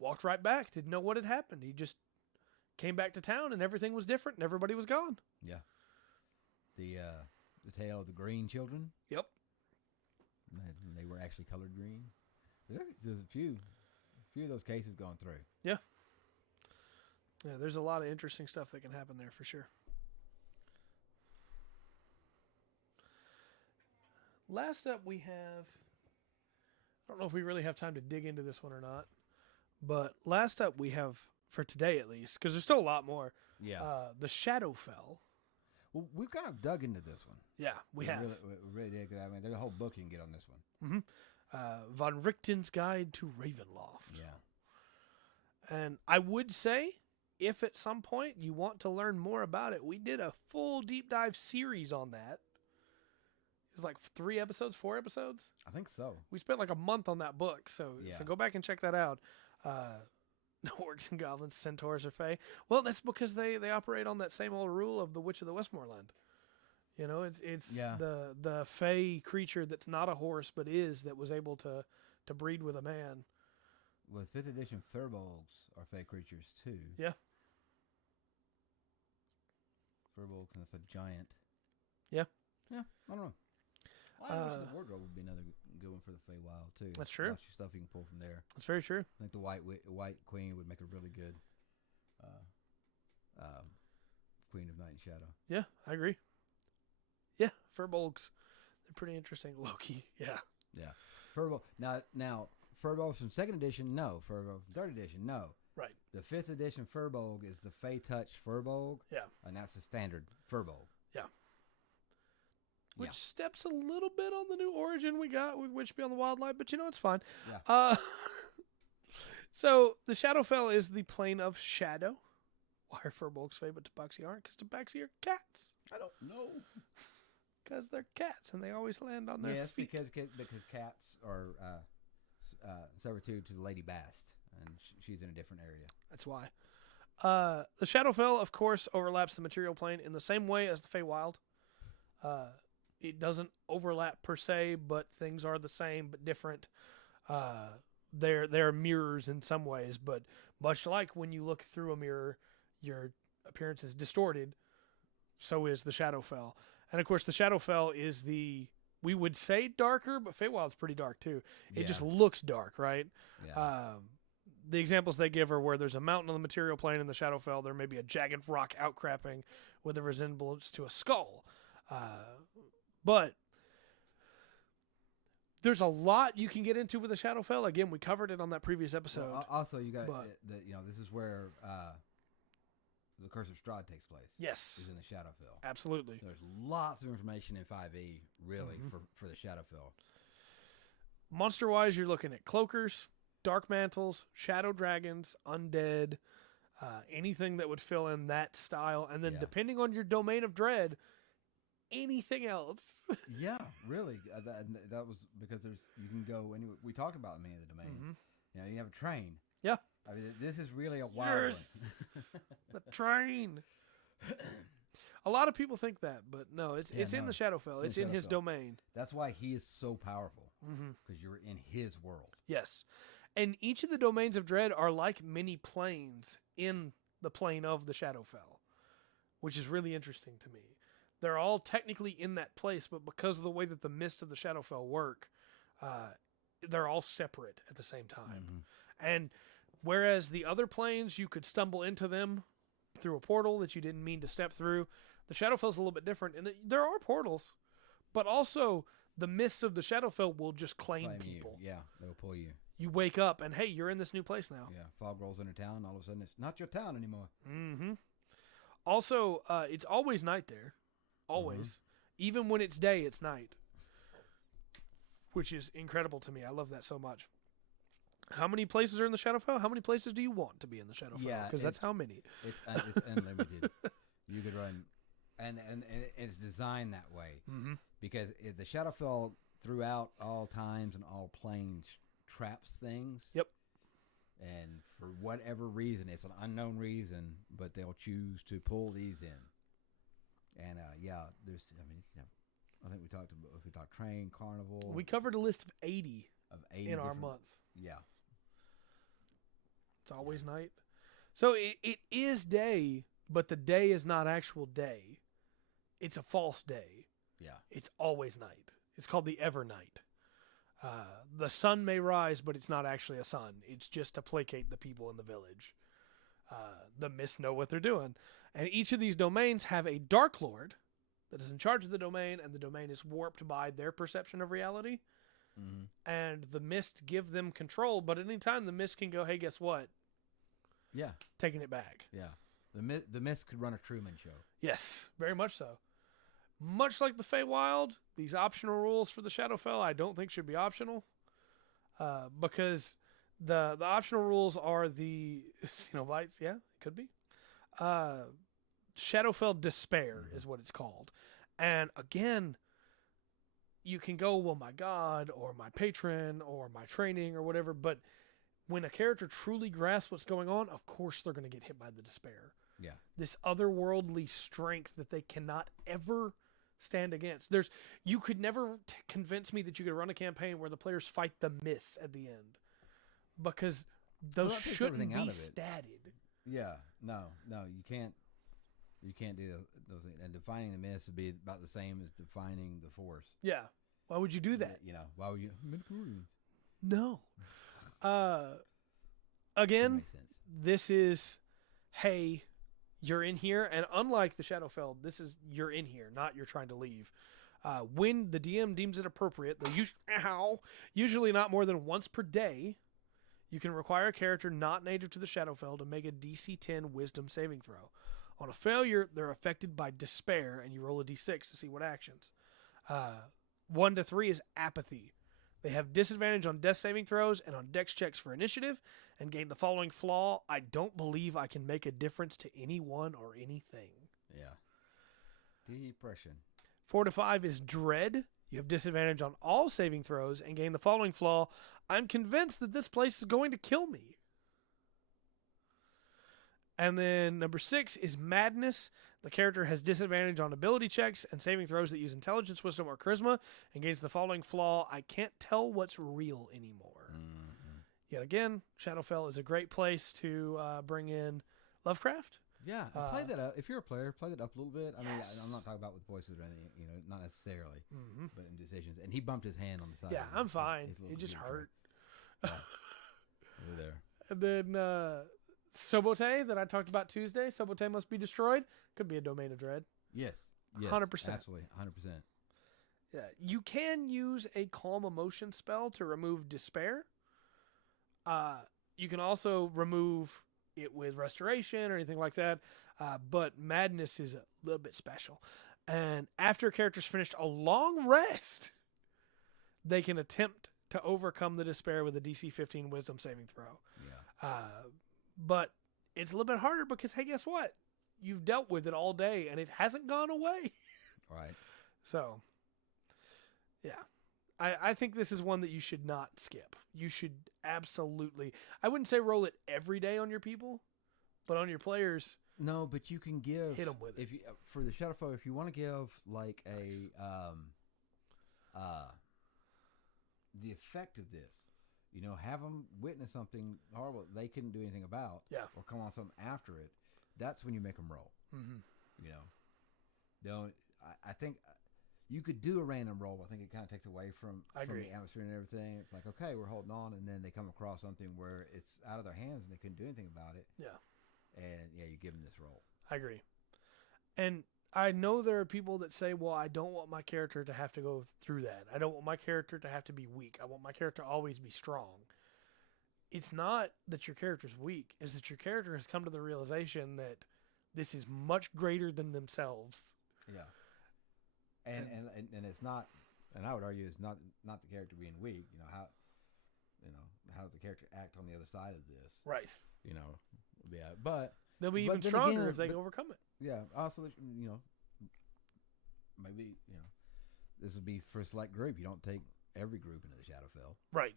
walked right back, didn't know what had happened. He just came back to town and everything was different and everybody was gone. Yeah. The tale of the green children. Yep. And they were actually colored green. There's a few of those cases going through. Yeah. Yeah, there's a lot of interesting stuff that can happen there for sure. Last up, we have. I don't know if we really have time to dig into this one or not, but last up we have for today at least, because there's still a lot more. Yeah. The Shadowfell. Well, we've kind of dug into this one. Yeah, we have. We really did. I mean, there's a whole book you can get on this one. Mm-hmm. Von Richten's Guide to Ravenloft. Yeah. And I would say, if at some point you want to learn more about it, we did a full deep dive series on that. It was like 3 episodes, 4 episodes. I think so. We spent like a month on that book, so go back and check that out. The orcs and goblins, centaurs, or fae. Well, that's because they operate on that same old rule of the Witch of the Westmoreland. You know, it's the fae creature that's not a horse but that was able to breed with a man. With 5th edition furbolgs are fae creatures too. Yeah. Furbolgs, and it's a giant. Yeah. Yeah, I don't know. The wardrobe would be another good one for the Feywild too. That's true. Lots of stuff you can pull from there. That's very true. I think the white queen would make a really good Queen of Night and Shadow. Yeah, I agree. Yeah, furbolgs, they're pretty interesting. Loki, yeah. Yeah, furbolg. Now furbolgs from 2nd edition, no. Furbolg from 3rd edition, no. Right. The 5th edition furbolg is the Fey Touch furbolg. Yeah. And that's the standard furbolg. Yeah. Which steps a little bit on the new origin we got with Witch Beyond the Wildlife, but it's fine. Yeah. So the Shadowfell is the plane of shadow. Why are furbolgs Fey but tabaxi aren't? Because tabaxi are cats. I don't know. Because they're cats and they always land on their feet. Yes, because cats are servitude to the Lady Bast, and she's in a different area. That's why. The Shadowfell, of course, overlaps the material plane in the same way as the Feywild. It doesn't overlap per se, but things are the same but different. They're mirrors in some ways, but much like when you look through a mirror, your appearance is distorted. So is the Shadowfell. And of course, the Shadowfell is we would say darker, but Feywild's pretty dark too. It just looks dark, right? Yeah. The examples they give are where there's a mountain on the material plane in the Shadowfell. There may be a jagged rock outcropping with a resemblance to a skull. But there's a lot you can get into with the Shadowfell. Again, we covered it on that previous episode. Well, also, you got this is where the Curse of Strahd takes place. Yes, is in the Shadowfell. Absolutely. There's lots of information in 5e, really, for the Shadowfell. Monster-wise, you're looking at cloakers, dark mantles, shadow dragons, undead, anything that would fill in that style, and then depending on your domain of dread, anything else. Yeah, really. That was because you can go anywhere. We talked about many of the domains. You have a train. Yeah. I mean, this is really a wild one. The train. A lot of people think that, but no, it's in the Shadowfell. It's in his domain. That's why he is so powerful, because you're in his world. Yes. And each of the domains of dread are like mini planes in the plane of the Shadowfell, which is really interesting to me. They're all technically in that place, but because of the way that the mists of the Shadowfell work, they're all separate at the same time. And whereas the other planes, you could stumble into them through a portal that you didn't mean to step through, the Shadowfell's a little bit different. And there are portals, but also the mists of the Shadowfell will just claim people. Yeah, they'll pull you. You wake up and, hey, you're in this new place now. Yeah, fog rolls into town. All of a sudden, it's not your town anymore. Also, it's always night there. Always. Even when it's day, it's night. Which is incredible to me. I love that so much. How many places are in the Shadowfell? How many places do you want to be in the Shadowfell? Yeah, because that's how many. It's unlimited. You could run, and it's designed that way because the Shadowfell throughout all times and all planes traps things. Yep. And for whatever reason, it's an unknown reason, but they'll choose to pull these in. And there's. I think we talked train, carnival. We covered a list of 80 in our month. Yeah. It's always night. So it is day, but the day is not actual day. It's a false day. Yeah. It's always night. It's called the Evernight. The sun may rise, but it's not actually a sun. It's just to placate the people in the village. The Mist know what they're doing. And each of these domains have a Dark Lord that is in charge of the domain, and the domain is warped by their perception of reality. Mm-hmm. And the Mist give them control, but at any time the Mist can go, hey, guess what? Yeah. Taking it back. Yeah. The Mist could run a Truman Show. Yes, very much so. Much like the Feywild, these optional rules for the Shadowfell I don't think should be optional. Because the optional rules are the Xenoblights, yeah, it could be. Shadowfell Despair is what it's called. And again, you can go, well, my God, or my patron, or my training, or whatever, but when a character truly grasps what's going on, of course they're going to get hit by the despair. Yeah. This otherworldly strength that they cannot ever stand against. You could never convince me that you could run a campaign where the players fight the Mists at the end, because those shouldn't be statted. Yeah, no, you can't do those things. And defining the Mist would be about the same as defining the Force. Yeah, why would you do that? Why would you? No. Again, this is, hey, you're in here, and unlike the Shadowfell, this is you're in here, not you're trying to leave. When the DM deems it appropriate, usually not more than once per day, you can require a character not native to the Shadowfell to make a DC 10 Wisdom saving throw. On a failure, they're affected by despair, and you roll a d6 to see what actions. 1 to 3 is apathy. They have disadvantage on death saving throws and on dex checks for initiative, and gain the following flaw: I don't believe I can make a difference to anyone or anything. Yeah. Depression. 4 to 5 is dread. You have disadvantage on all saving throws and gain the following flaw: I'm convinced that this place is going to kill me. And then number 6 is madness. The character has disadvantage on ability checks and saving throws that use intelligence, wisdom, or charisma, and gains the following flaw: I can't tell what's real anymore. Mm-hmm. Yet again, Shadowfell is a great place to bring in Lovecraft. Yeah, play that up. If you're a player, play that up a little bit. I mean, Yes. I'm not talking about with voices or anything, not necessarily, Mm-hmm. but in decisions. And he bumped his hand on the side. Yeah, I'm fine. It just hurt. Over there. And then Sobote that I talked about Tuesday. Sobote must be destroyed. Could be a domain of dread. Yes. 100%. Absolutely, 100%. Yeah, you can use a calm emotion spell to remove despair. You can also remove it with restoration or anything like that. But madness is a little bit special. And after a character's finished a long rest, they can attempt to overcome the despair with a DC 15 Wisdom saving throw. Yeah. But it's a little bit harder because, hey, guess what? You've dealt with it all day and it hasn't gone away. Right. So, yeah. I think this is one that you should not skip. You should absolutely, I wouldn't say roll it every day on your people, but on your players. No, but you can give, hit them with it. If you, for the Shadowfell, if you want to give like the effect of this, have them witness something horrible they couldn't do anything about, or come on something after it. That's when you make them roll. Mm-hmm. I think you could do a random roll. I think it kind of takes away from the atmosphere and everything. It's like, okay, we're holding on, and then they come across something where it's out of their hands and they couldn't do anything about it. Yeah. And you give them this roll. I agree. And I know there are people that say, well, I don't want my character to have to go through that. I don't want my character to have to be weak. I want my character to always be strong. It's not that your character's weak. It's that your character has come to the realization that this is much greater than themselves. Yeah. And it's not, and I would argue it's not the character being weak. How does the character act on the other side of this? Right. Yeah, but they'll be even stronger if they overcome it. Yeah. Also, maybe this would be for a select group. You don't take every group into the Shadowfell. Right.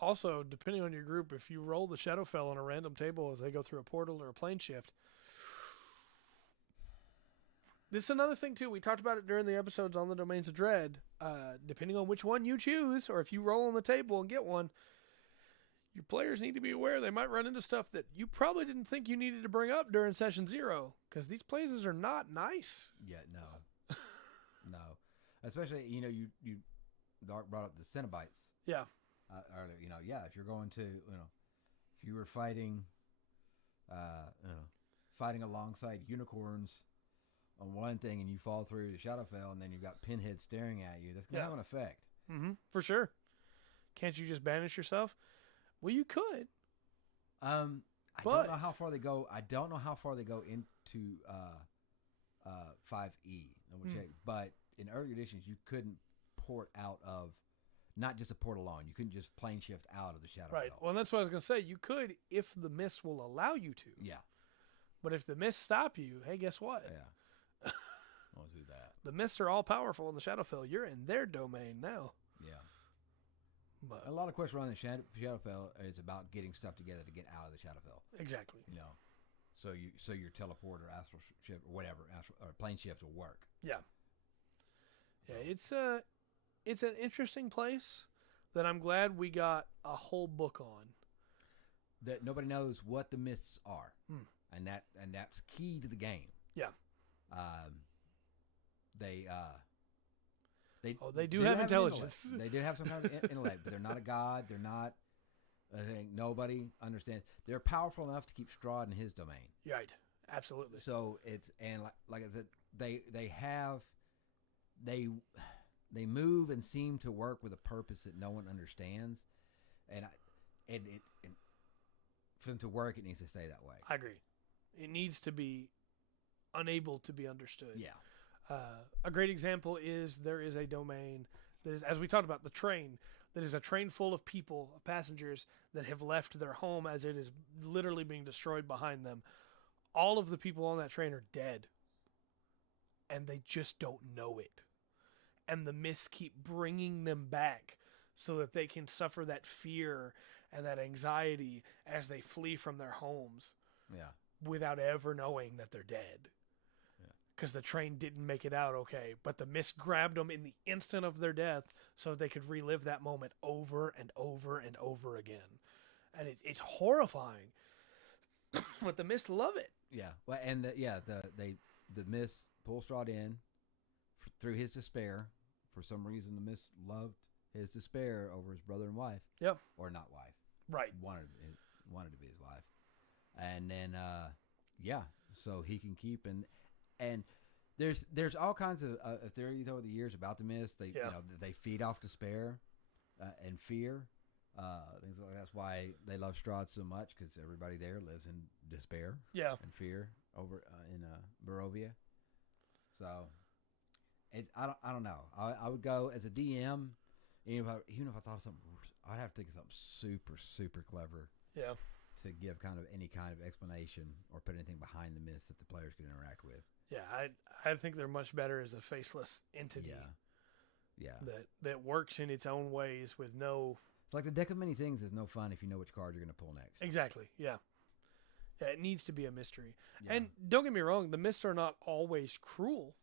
Also, depending on your group, if you roll the Shadowfell on a random table as they go through a portal or a plane shift. This is another thing, too. We talked about it during the episodes on the Domains of Dread. Depending on which one you choose, or if you roll on the table and get one, your players need to be aware they might run into stuff that you probably didn't think you needed to bring up during Session 0, because these places are not nice. Yeah, no. No. Especially, you Dark brought up the Cenobites. Yeah. Earlier, if you're going to, if you were fighting fighting alongside unicorns on one thing, and you fall through the Shadowfell, and then you've got Pinhead staring at you. That's gonna have an effect. Mm-hmm. For sure. Can't you just banish yourself? Well, you could. I don't know how far they go. I don't know how far they go into 5e. Check. But in earlier editions, you couldn't port out of, not just a port alone. You couldn't just plane shift out of the Shadowfell. Right. Well, that's what I was going to say. You could if the mists will allow you to. Yeah. But if the mists stop you, hey, guess what? Yeah. We'll do that. The mists are all powerful in the Shadowfell. You're in their domain now. Yeah. But a lot of quests around the Shadowfell is about getting stuff together to get out of the Shadowfell. Exactly. You know, so your teleport or astral shift or whatever, or plane shift will work. Yeah. Yeah, it's an interesting place that I'm glad we got a whole book on. That nobody knows what the mists are, and that's key to the game. Yeah. They do have intelligence. They do have some kind of intellect, but they're not a god. They're not. I think nobody understands. They're powerful enough to keep Strahd in his domain. Right. Absolutely. So it's, and like I said, they move and seem to work with a purpose that no one understands, and for them to work, it needs to stay that way. I agree. It needs to be unable to be understood. Yeah. A great example is there is a domain that is, as we talked about, the train. That is a train full of people, passengers that have left their home as it is literally being destroyed behind them. All of the people on that train are dead. And they just don't know it. And the mists keep bringing them back so that they can suffer that fear and that anxiety as they flee from their homes. Yeah. Without ever knowing that they're dead. Because the train didn't make it out okay. But the mist grabbed them in the instant of their death so that they could relive that moment over and over and over again. And it's horrifying. But the mist love it. Yeah. Well, and the mist pull Strahd in through his despair. For some reason, the mist loved his despair over his brother and wife. Yep. Or not wife. Right. Wanted to be his wife. And then, so he can keep and there's all kinds of theories over the years about the mist. They feed off despair and fear. Things like that's why they love Strahd so much, because everybody there lives in despair. Yeah. And fear over in Barovia. So I don't know. I would go as a DM, even if I thought of something, I'd have to think of something super super clever. Yeah. To give kind of any kind of explanation or put anything behind the mist that the players can interact with. Yeah, I think they're much better as a faceless entity. Yeah. That works in its own ways with no. It's like the deck of many things is no fun if you know which card you're going to pull next. Exactly. Yeah. Yeah, it needs to be a mystery. Yeah. And don't get me wrong, the mists are not always cruel.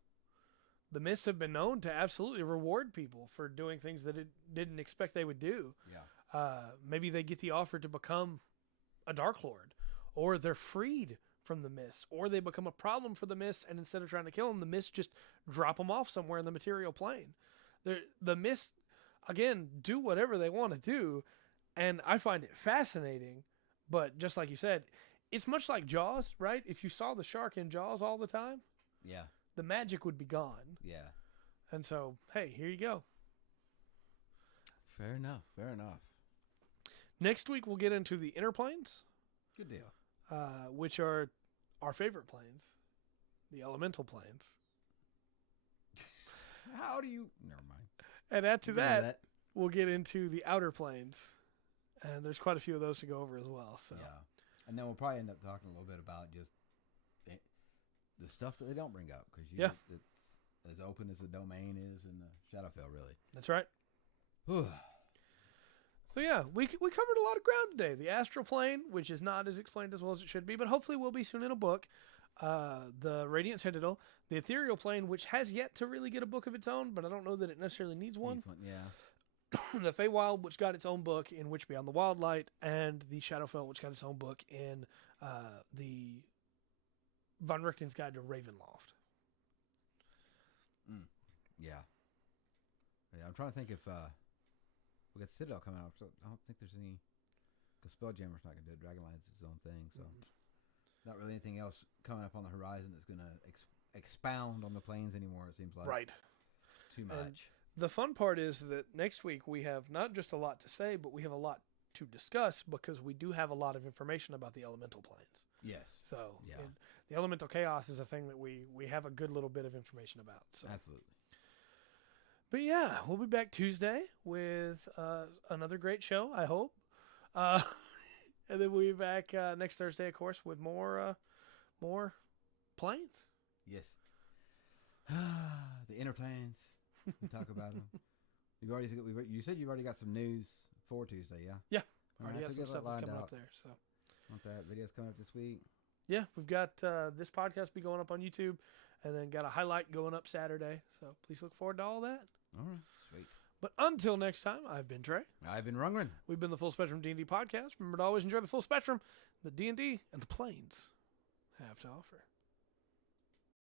The mists have been known to absolutely reward people for doing things that it didn't expect they would do. Yeah. Maybe they get the offer to become a Dark Lord, or they're freed from the mists, or they become a problem for the mists, and instead of trying to kill them, the mists just drop them off somewhere in the material plane. The mists, again, do whatever they want to do, and I find it fascinating, but just like you said, it's much like Jaws, right? If you saw the shark in Jaws all the time, yeah, the magic would be gone. Yeah. And so, hey, here you go. Fair enough. Next week, we'll get into the inner planes. Good deal. Which are our favorite planes, the elemental planes. How do you... Never mind. And after that, we'll get into the outer planes. And there's quite a few of those to go over as well. So. Yeah. And then we'll probably end up talking a little bit about just the stuff that they don't bring up. Because it's as open as the domain is in the Shadowfell, really. That's right. So yeah, we covered a lot of ground today. The Astral Plane, which is not as explained as well as it should be, but hopefully will be soon in a book. The Radiant Citadel, the Ethereal Plane, which has yet to really get a book of its own, but I don't know that it necessarily needs one. Yeah. The Feywild, which got its own book in Witch Beyond the Wildlight, and the Shadowfell, which got its own book in the Von Richten's Guide to Ravenloft. Yeah. I'm trying to think if we got Citadel coming out. So I don't think there's any. Because Spelljammer's not going to do it. Dragonline's its own thing. So not really anything else coming up on the horizon that's going to expound on the planes anymore. It seems like Right. too much. The fun part is that next week we have not just a lot to say, but we have a lot to discuss because we do have a lot of information about the elemental planes. Yes. So Yeah. the elemental chaos is a thing that we have a good little bit of information about. So. Absolutely. But yeah, we'll be back Tuesday with another great show, I hope. And then we'll be back next Thursday, of course, with more planes. Yes. The inner planes. We talk about them. You said you've already got some news for Tuesday, yeah? Yeah. All Already right, got so some stuff that's coming up there. So. Want that videos coming up this week? Yeah, we've got this podcast be going up on YouTube, and then got a highlight going up Saturday. So please look forward to all that. All right, sweet. But until next time, I've been Trey. I've been Rungren. We've been the Full Spectrum D&D podcast. Remember to always enjoy the full spectrum, the D&D, and the planes have to offer.